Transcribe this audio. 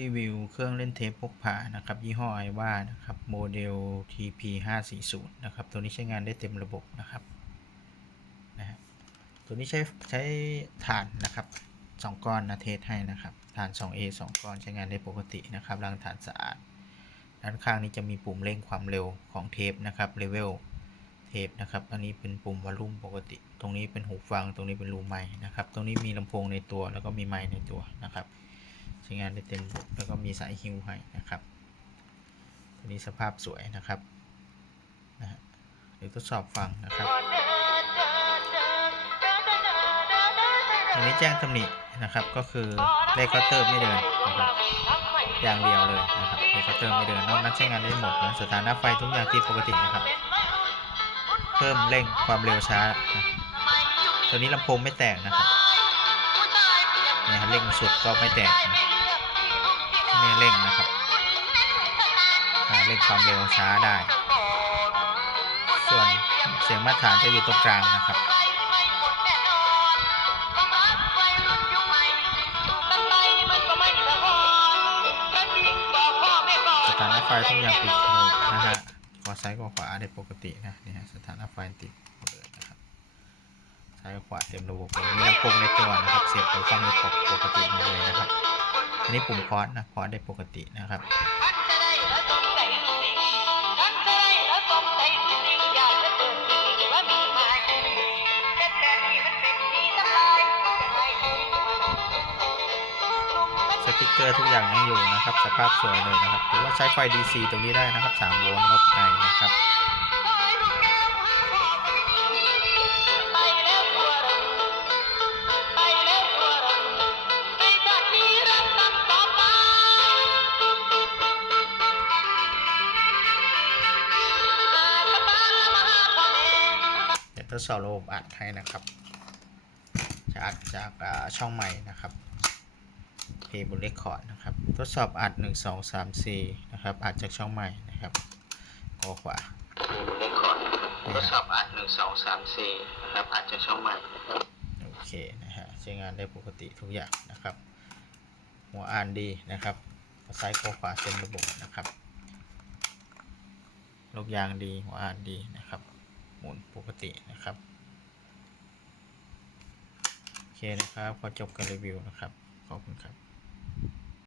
รีวิวเครื่องเล่นเทปพกพานะครับ ยี่ห้อไอว่านะครับ โมเดล TP 5 4 0นะครับ ตัวนี้ใช้งานได้เต็มระบบนะครับนะฮะตัวนี้ใช้ใช้ฐานนะครับ 2 ก้อนนะเทสให้นะครับฐาน 2A 2 ก้อนใช้งานได้ปกตินะครับรางฐานสะอาด ด้านข้างนี้จะมีปุ่มเร่งความเร็วของเทปนะครับเลเวลเทปนะครับอันนี้เป็นปุ่มวอลลุ่มปกติ ตรงนี้เป็นหูฟัง ตรงนี้เป็นรูไมค์นะครับ ตรงนี้มีลำโพงในตัวแล้วก็มีไมค์ในตัวนะครับ ใช้งานได้เต็มบบแล้วก็มีสายฮิวให้นะครับ ตัวนี้สภาพสวยนะครับนะฮะเดี๋ยวทดสอบฟังนะครับตัวนี้แจ้งตำหนินะครับก็คือเลขคาน์เตอร์ไม่เดินนะครับอย่างเดียวเลยนะครับเลขคาน์เตอร์ไม่เดินนอกนั้นใช้งานได้หมดนะสถานะไฟทุกอย่างติดปกตินะครับ เพิ่มเร่งความเร็วช้านะตัวนี้ลำโพงไม่แตกนะครับเนี่ยเร่งสุดก็ไม่แตกนะ นี่เร่งนะครับเร่งความเร็วช้าได้ ส่วนเสียงมาตรฐานจะอยู่ตรงกลางนะครับสถานะไฟทุกอย่างปิดนะฮะขวาซ้ายกับขวาได้ปกตินะนี่ฮะสถานะไฟติดหมดเลยนะครับซ้ายขวาเต็มระบบเลยมีลำโพงในตัวนะครับ เสียบหูฟังในปกปกติหมดเลยนะครับ อันนี้ปุ่มพอร์สนะพอร์สได้ปกตินะครับสติกเกอร์ทุกอย่างยังอยู่นะครับ สภาพสวยเลยนะครับหรือว่าใช้ไฟ DC ตรงนี้ได้นะครับ3โวลต์ลบในนะครับ ทดสอบระบบอัดให้นะครับ จะอัดจากอ่าช่องใหม่นะครับเพย์บนเรคคอร์ดนะครับ ทดสอบอัด 1 2 3 4 นะครับ อัดจากช่องใหม่นะครับขอขวาเลคคอร์ดทดสอบอัดหนึ่งสองสามสี่นะครับ อัดจากช่องใหม่โอเคนะฮะใช้งานได้ปกติทุกอย่างนะครับ หัวอ่านดีนะครับซ้ายขวาเต็มระบบนะครับลูกยางดีหัวอ่านดีนะครับ หมุนปกตินะครับ โอเคนะครับ ขอจบการรีวิวนะครับ ขอบคุณครับ